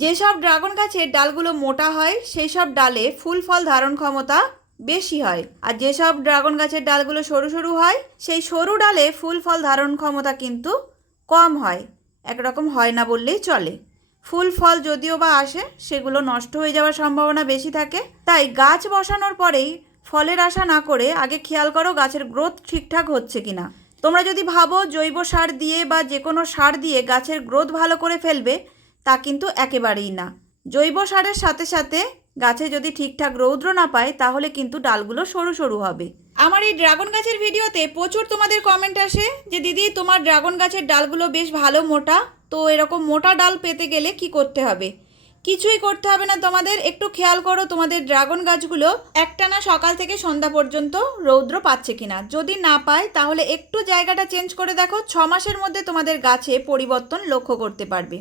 যেসব ড্রাগন গাছের ডালগুলো মোটা হয় সেই সব ডালে ফুল ফল ধারণ ক্ষমতা বেশি হয়, আর যেসব ড্রাগন গাছের ডালগুলো সরু সরু হয় সেই সরু ডালে ফুল ফল ধারণ ক্ষমতা কিন্তু কম হয়, একরকম হয় না বললেই চলে। ফুল ফল যদিও বা আসে সেগুলো নষ্ট হয়ে যাওয়ার সম্ভাবনা বেশি থাকে। তাই গাছ বসানোর পরেই ফলের আশা না করে আগে খেয়াল করো গাছের গ্রোথ ঠিকঠাক হচ্ছে কিনা। তোমরা যদি ভাবো জৈব সার দিয়ে বা যে কোনো সার দিয়ে গাছের গ্রোথ ভালো করে ফেলবে, তা কিন্তু একেবারেই না। জৈব সারের সাথে সাথে গাছে যদি ঠিকঠাক রৌদ্র না পায় তাহলে কিন্তু ডালগুলো সরু সরু হবে। আমার এই ড্রাগন গাছের ভিডিওতে প্রচুর তোমাদের কমেন্ট আসে যে দিদি তোমার ড্রাগন গাছের ডালগুলো বেশ ভালো মোটা, তো এরকম মোটা ডাল পেতে গেলে কি করতে হবে? কিছুই করতে হবে না, তোমাদের একটু খেয়াল করো তোমাদের ড্রাগন গাছগুলো একটানা সকাল থেকে সন্ধ্যা পর্যন্ত রৌদ্র পাচ্ছে কিনা। যদি না পায় তাহলে একটু জায়গাটা চেঞ্জ করে দেখো, 6 মাসের মধ্যে তোমাদের গাছে পরিবর্তন লক্ষ্য করতে পারবে।